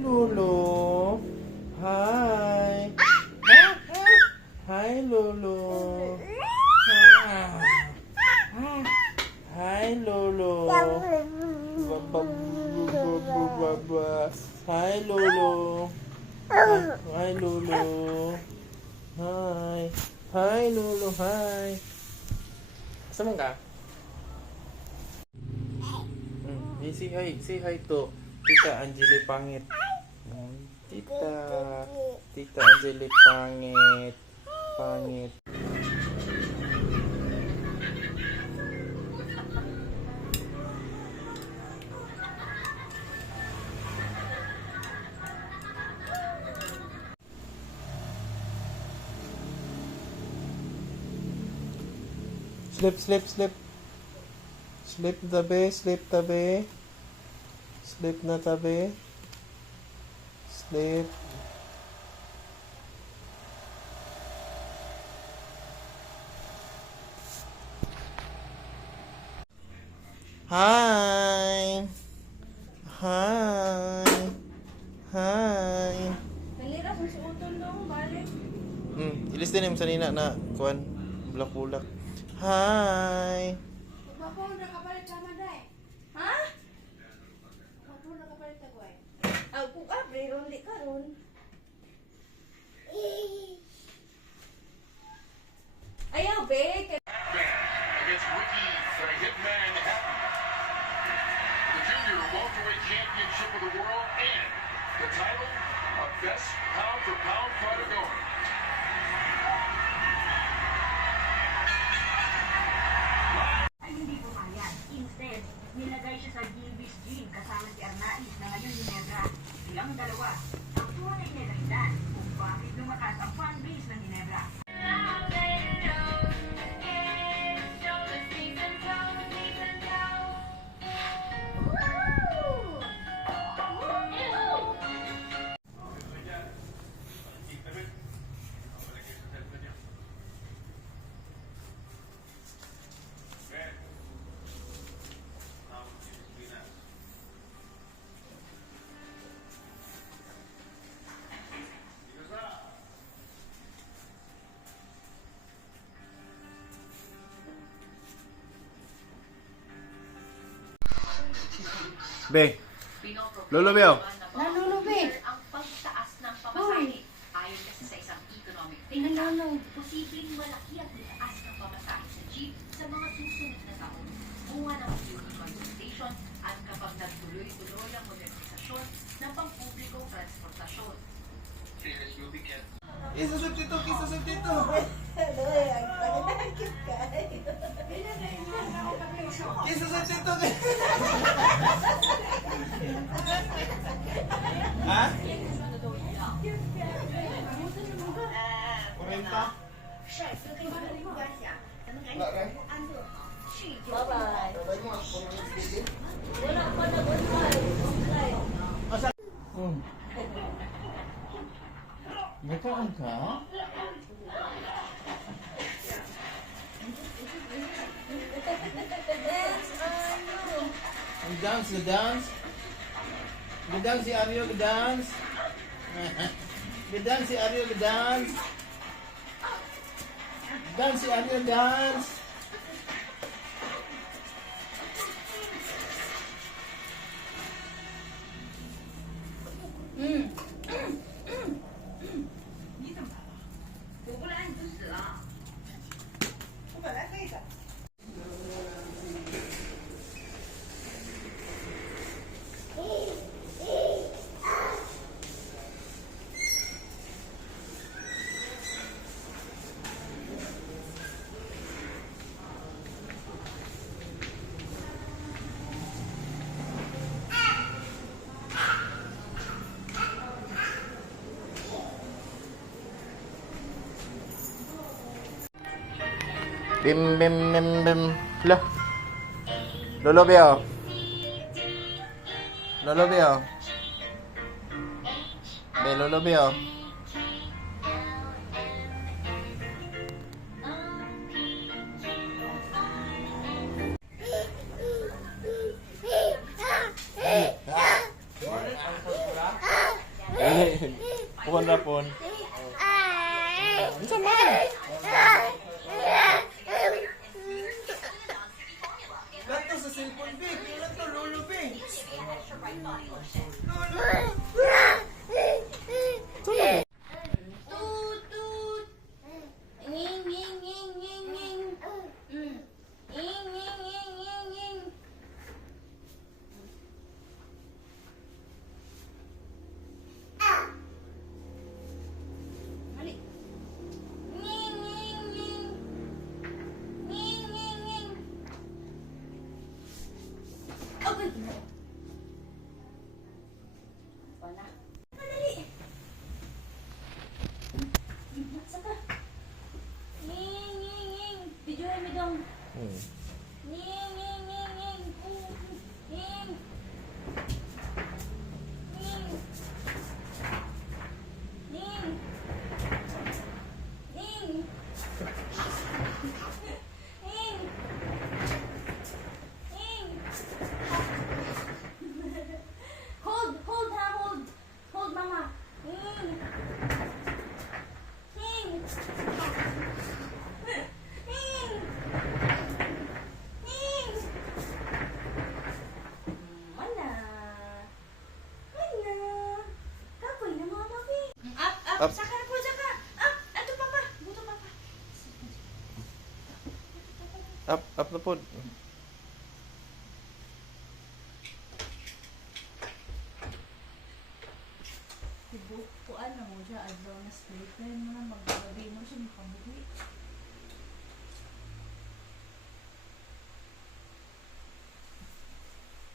Lulu. Hi. Hi, Lulu. Hi, Lulu. Hi, Lulu. Hi, Lulu. Hi. Hi, Lulu. Hi. Saan ka? Say hi. Say hi to Tita Angeli Pangit. Tita. Tita Angeli Pangit. Pangit. Sleep, sleep, sleep. Sleep tabi, sleep tabi. Sleep na tabi. Sleep. Hi. Hi. Hi. Nalira kung suoton daw, balik. Ilis din yung sanina na kuan bulak-bulak. Hi. Magpapaw na kapalit ka man, day. Ha? Magpapaw na kapalit ka, boy. Aw, kung abre, ron, di ka ron. Ayaw, be. Against rookie hitman Hatton. The junior welterweight championship of the world and the title of best pound-for-pound fighter going. Ay hindi pumayag. Instead, nilagay siya sa Gilbis Gym kasama si Arnaiz na ngayon Ginebra. Silang dalawa ang tunay na dahilan kung bakit lumakas ang fanbase ng Ginebra. Be. Lolo Beo. Nanulubi. Ang pagtaas ng pamasahe ayon kasi sa isang economic data, posibleng malaki ang taas ng pamasahe sa jeep sa mga susunod na taon. Bunga ng fuel consultation at kapag nagtuloy-tuloy ang modernisasyon ng pampublikong transportasyon. Isusot dito, isusot dito. Isusot dito. Ha? 40? 帅哥跟你们没关系啊，咱们赶紧 Wala ka? 安顿好，去就 Bye-bye. Sabay mo, kung ano sige. Wala pa na bonsai. Bonsai. Nagkaan ka? Dance, ano? Dance, the dance. The dance si Aryo, the dance. The dance si Aryo, the dance. Dance si Aryo, dance. Mm. 我不然你就死了。 Bim, bim, bim, bim. Lo. Lolo Beo. Lolo Beo. Be, Lolo Beo. Ay, pon na pon. Unsa man? Ganto sa cellphone, be. Kailan to, lolo, be. Tut, tut. Nging, nging, nging, nging, nging. Nging, nging, nging, nging, nging. Mali. Nging, nging, nging. Nging, nging, nging. Okay, ginawa. Wala. Madali. Saka. Nging, nging, nging. Videohan mo dong. Nging, nging, nging, nging. Nging. Nging. Nging. Nging. Nging. Nging. Hold, hold ha, hold. Hold, mama. Nging. Nging. Nging. Nging. Mana? Mana? Kapoy na mama, Pi. Up, up. Up. Saka na po, saka. Up. Ato, papa. Buto, papa. Up na pod. Kuan na mo siya, adlaw na sleeper mo na magagabi mo siya makabuhi.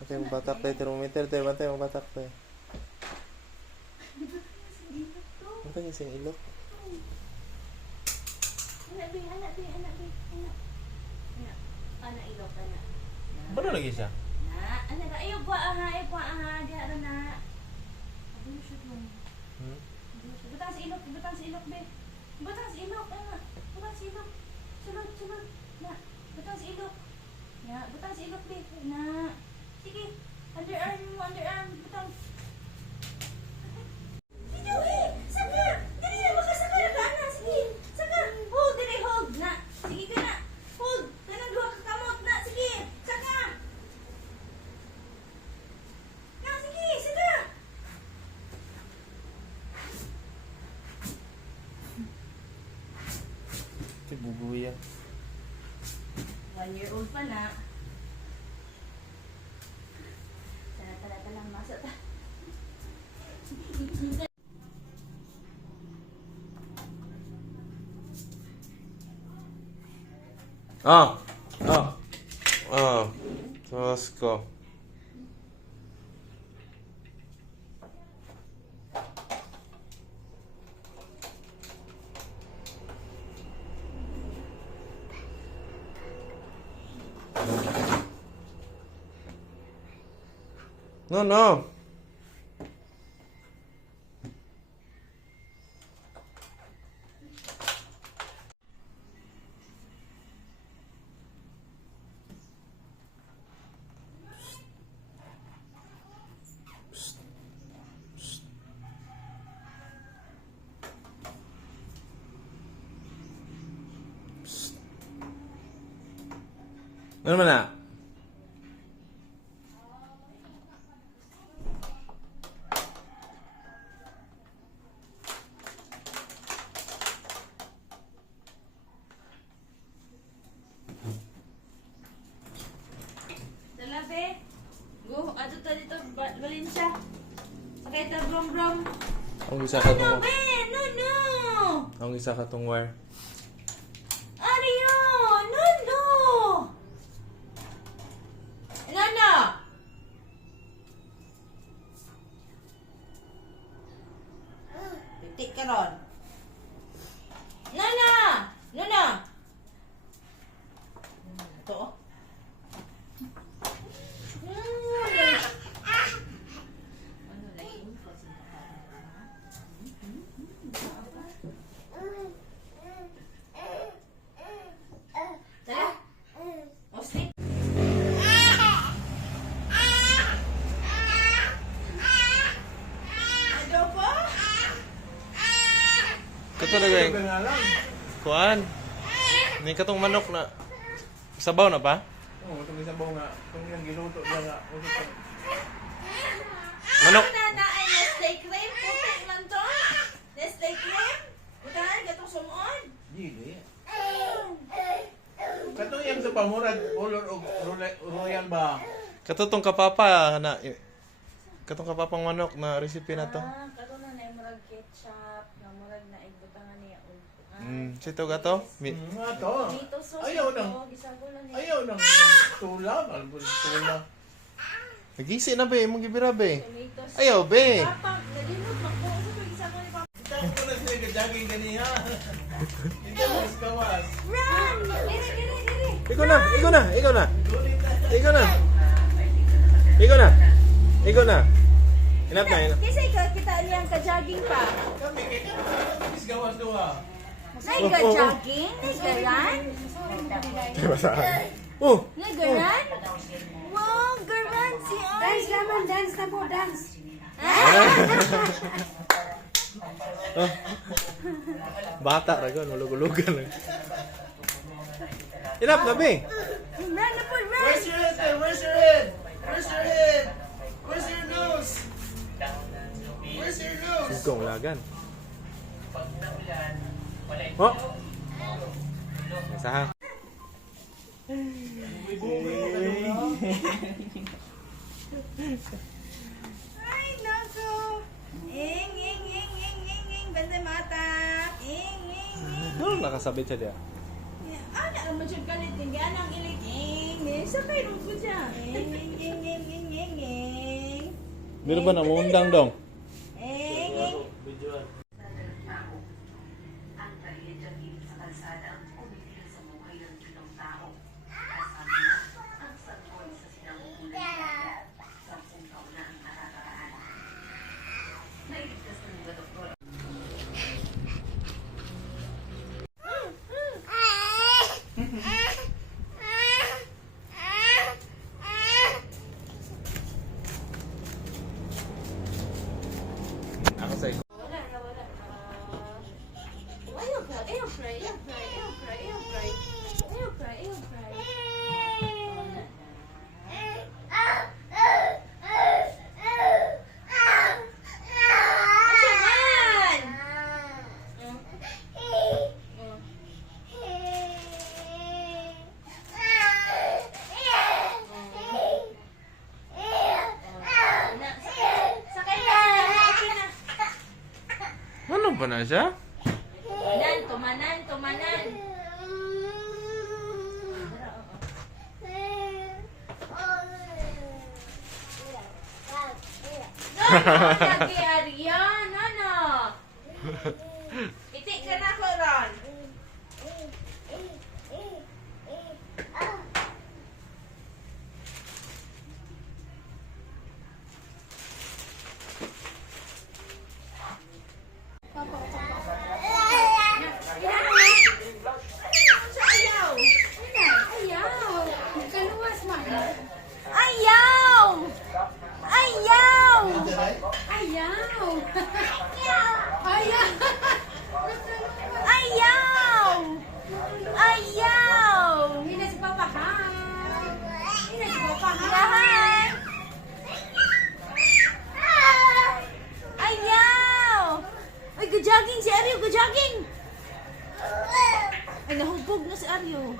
Bantay mo batak tayo, thermometer tayo, bantay mo batak tayo. Bantay yung sing ilok. Anak, Bi, anak, Bi, anak, Bi, anak. Anak, anak, ilok, anak. Ano lagi siya? Na, anak, ayaw pa, aha, diha ra na. Aduh, siya doon. Butang sa ilok, Be. Butang sa ilok, anak. Butang sa ilok. Sulod, sulod. Na, butang sa ilok. Ya, butang sa ilok, Be. Na. Sige, underarm mo, underarm. Butang. Video, eh! Saka! Dili na, makasaka na ka, anak. Sige, saka. Hold, dili, hold. Na, sige ka na. Hold. Kanang duha ka kamot, na. Sige, saka. Na, sige, saka. Ito bubuya. 1-year-old pa na. Tala, masa ta. Tos ko. No. Ano man na? Dala, Be. Go, ato ta dito, Valencia. Sakay ta, brom. Ang isa ka No, tong Be! No! ang isa ka tong wire. Ario! No! Nana! Pitik ka ron. Nana! Ito, oh. Ano lagi? Tara. O, sleep. Ano po? Kato na gayang Nga lang. kuan. Ni katong manok na sabaw na pa? Oo, itong isabaw nga. Itong yung giluto niya nga. Manok. Na ay Nestle cream. Putik man to. Nestle cream. Butan, gatong sumon. Dili. Katong yung sa pamurag, color o royal ba? Katotong kapapa na katong kapapang manok na recipe na to. Kato na na murag ketchup. Na murag na igbutangan niya. Sito gato? Nga to. Dito sauce. Ayaw nang, Gisagulan niya. ayaw nang tula. Albon tula. Nagisi na be, mong gibira be. Tomato sauce. Ayaw be. Papa, nalimot magpo. Sa pag gisagulan ni Papa. Itaw ko na sila ka-jogging ganiha. Ito mas kawas. Run! Diri, diri, diri. Ikaw na. Gulit na. Ikaw na. Inap na. Kasi kita niyang ka-jogging pa. Kami, kaya mas kawas doha. Nay ka-jogging? Nay garan? Basahan. Oh! Nay garan? Wow, garan si Ay. Dance naman, dance na po, dance. Bata ragon, malugulugan lang. Inap na be. Run na po, run! Where's your head there? Where's your head? Where's your head? Where's your nose? Where's your nose? Sugong lagan. Oh! Basahan. Ay, naku! Ing, ing, ing, ing, ing, ing, banda mata! Ing, ing, ing. Ano nakasabit siya diya? Ana ang masyad kalit, hindi anang ilig. Ing, ing, sa kayo ko siya. Ing, ing, ing, ing, ing, ing, ing. Meron ba na muundang dong? Ing, ing. Ang taliyadyanin sa kalsada ang kumitil sa buhay ng pitong tao. Kasama na ang sanggol sa sinangungunan sa 10 taon na ang nakakaraan. Nailigtas ng mga doktor Ako sa Wala na, wala na. Ayaw cry, ayaw cry, ayaw cry, ayaw cry, ayaw cry. Ayaw cry, ayaw cry. Masaman! Sakay na, okay na. Ano ba na siya? Tumanan, tumanan, tumanan. No, lagi Arian, ano? Itik ka na ko, Ron. Ayaw! Ayaw! Kaluwas man. Ayaw! Ayaw! Ayaw! Ayaw! Ayaw! Ayaw! Hindi si Papa, ha? Hindi si Papa, ha? Yahan! Ayaw! Ay, ka-jogging si Aryo, ka-jogging! Ay, nahubog na si Aryo.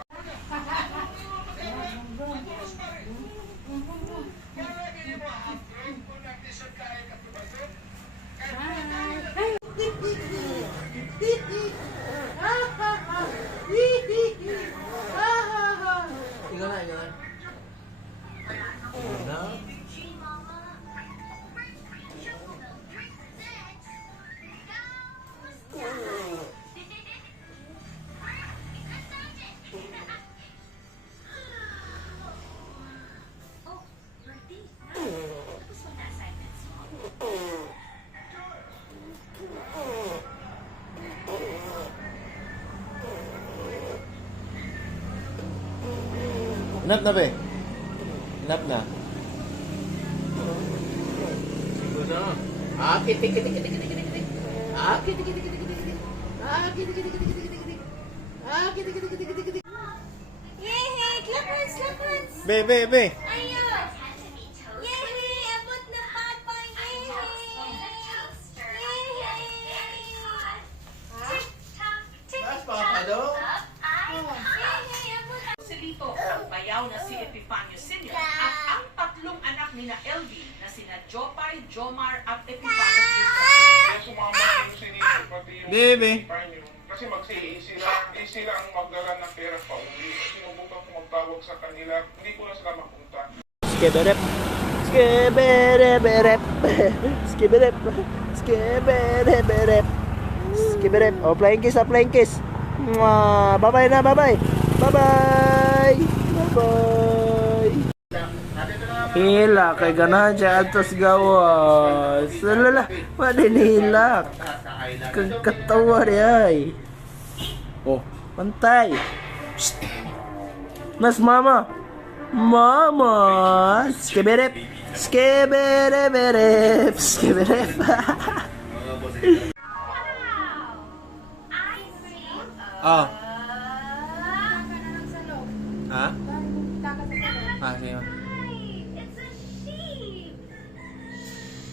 Ikaw na, ikaw na. Na? Oh, Bertie, tapos mo na assignments mo? Inap na be. Inap na. Siguro na. Ah, kiti, kiti, kiti, kiti, kiti, kiti. Ah, kiti, kiti, kiti, kiti, kiti. Yehey! Clap hands! Clap hands! Be, be, be. Ayun! Yehey! Abot na papa! Yehey! Yehey! Mas papa daw. Yehey! Abot na Silito, ang bayaw na si Epifanio Sr. at ang tatlong anak ni na LV na sina Jopay, Jomar at Epifanio Jr. Baby. Kasi easy lang ang magdala ng pera pa uwi. Sinubukan ko magtawag sa kanila, hindi ko na sila mapunta. Skiberep. Skiberep. Skiberep. Skiberep. Skiberep. Oh, flying kiss, flying kiss. Mwah. Bye-bye na, bye-bye. Bye-bye. Bye-bye. Hila kay ganahan siya atos gawas. Lala, wala nila. Kagkatawa ay. Oh, pantay. Psst. Mas mama. Mama. Skiberep. Skiberep. Skiberep. Oh. Taka na lang sa loob. Ha? Taka sa salon. Ah, sige. It's a sheep!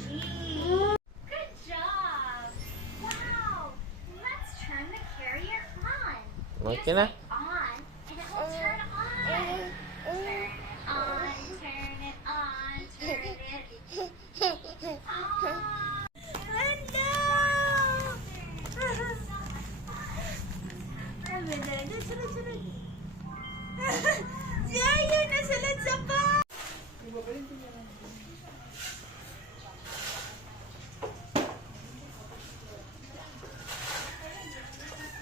Sheep! Good job! Wow! Let's turn the carrier on. Okay na. On, and it will turn on. Turn it on, turn it on, turn it on. Hello! Sunod. Yayo, nasalat sa pa!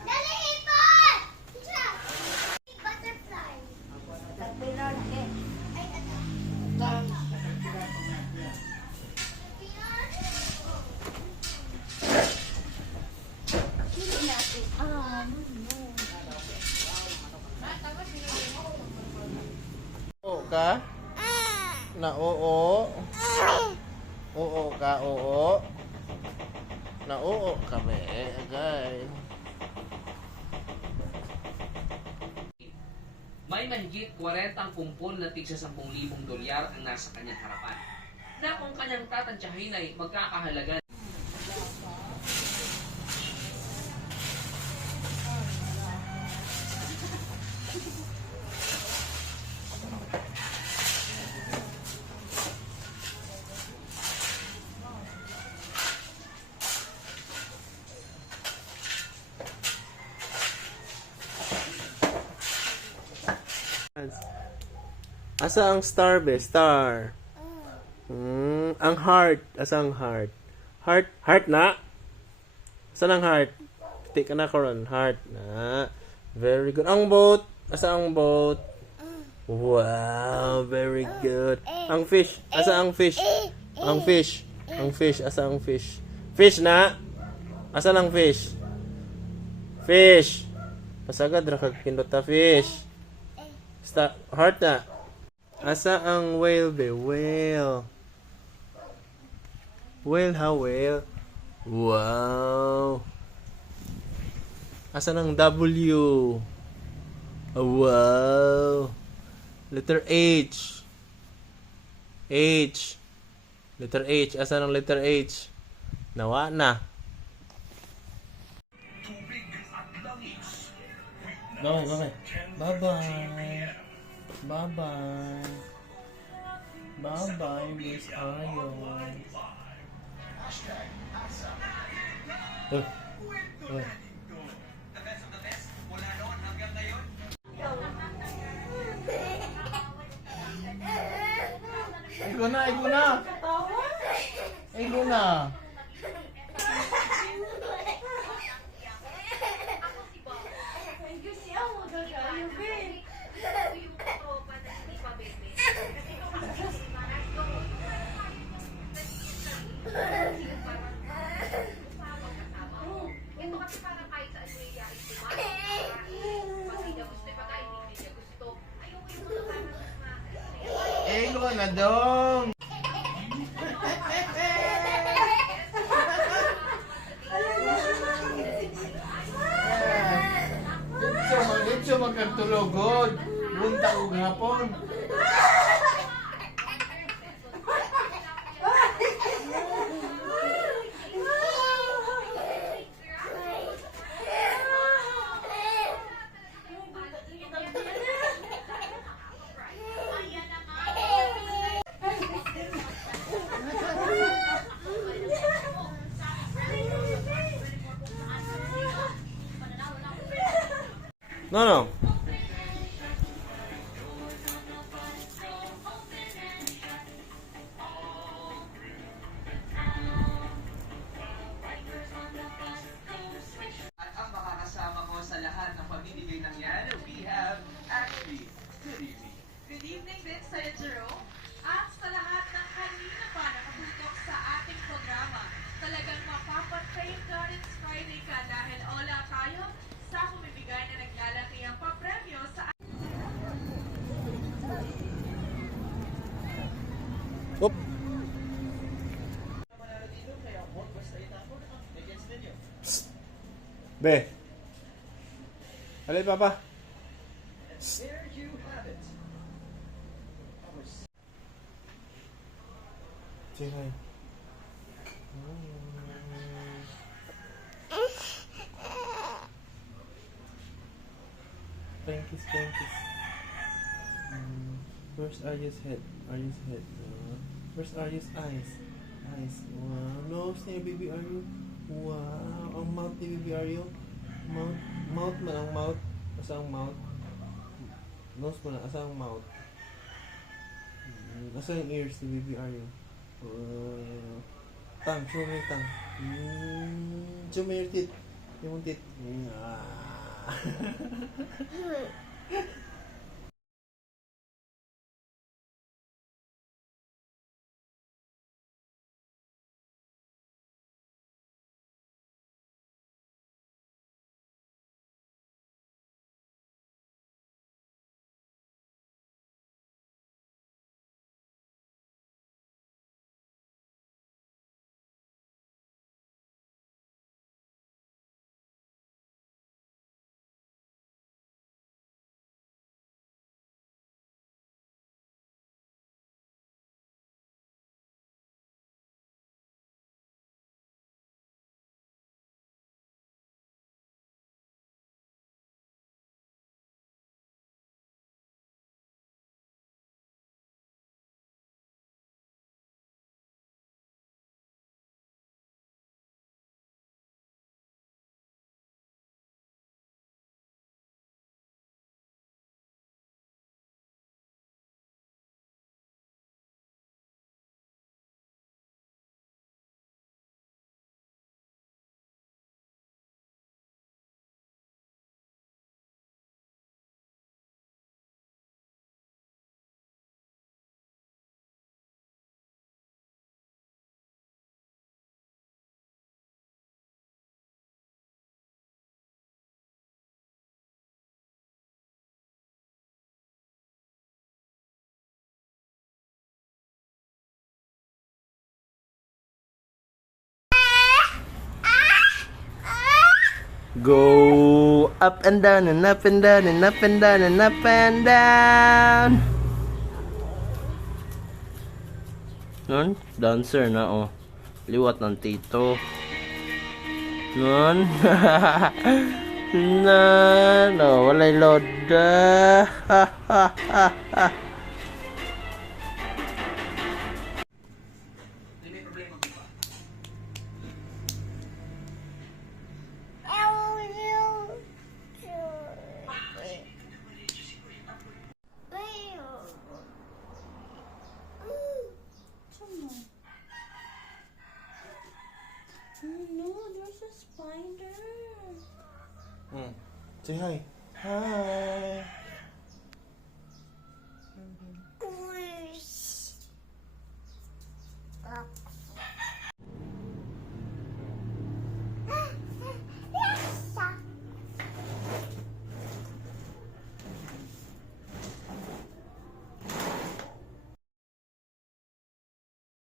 Dali, ipon! Butterfly. Oo ka? Na oo. Oo ka, oo. Na oo ka, be. Agay. May mahigit 40 kumpol na tigsa 10,000 dolyar ang nasa kanyang harapan, na kung kanyang tatansyahin ay magkakahalaga. Asa ang star, be? Star. Ang heart. Asa ang heart? Heart na? Asa ang heart? Piti ka na karon. Heart na. Very good. Ang boat. Asa ang boat? Wow, very good. Ang fish. Asa ang fish? Ang fish. Ang fish. Asa ang fish? Fish na? Asa ang fish? Fish. Pasagad ra kag pindot ta fish. Heart na. Asa ang whale, be? Whale. Whale, ha? Whale. Wow. Asa ng W? Oh, wow. Letter H. H. Letter H. Asa ng letter H? Nawa na. Bye-bye. Bye-bye. Bye-bye. Bye-bye, Miss Ayon. Ego na. Ego na. Ego na dong. wag kang tulogod. Bunta ko gahapon. No, no. At ang makakasama ko sa lahat ng pamimigay ng yan, we have Ashley. Good evening. Good evening din sa'yo, Jerome. At sa lahat ng kanina pa nakatutok sa ating programa, talagang mapapatay ka it's Friday ka dahil ola tayo sa pumibigay na naglalaki ang papremyo sa Oop. Psst. Be. Alay, Papa. There you have it. Say hi. Frankies, Frankies. Where's Arya's head? Arya's head. Where's Arya's eyes? Eyes. Wow. Nose ni baby Arya. Wow. Ang mouth ni baby Arya. Mouth. Mouth man ang mouth. Asa ang mouth? Nose man. Asa ang mouth? Asa yung ears ni baby Arya? Tongue. Show me your tongue. Show me your teeth. Yung teeth. Go up and down and up and down and up and down and up and down. Nun, dancer na oh. Liwat ng tito. Nun. Nun, oh, walay loda. Ha ha ha ha. May problema ko ba? No, there's a spider. Say hi. Hi.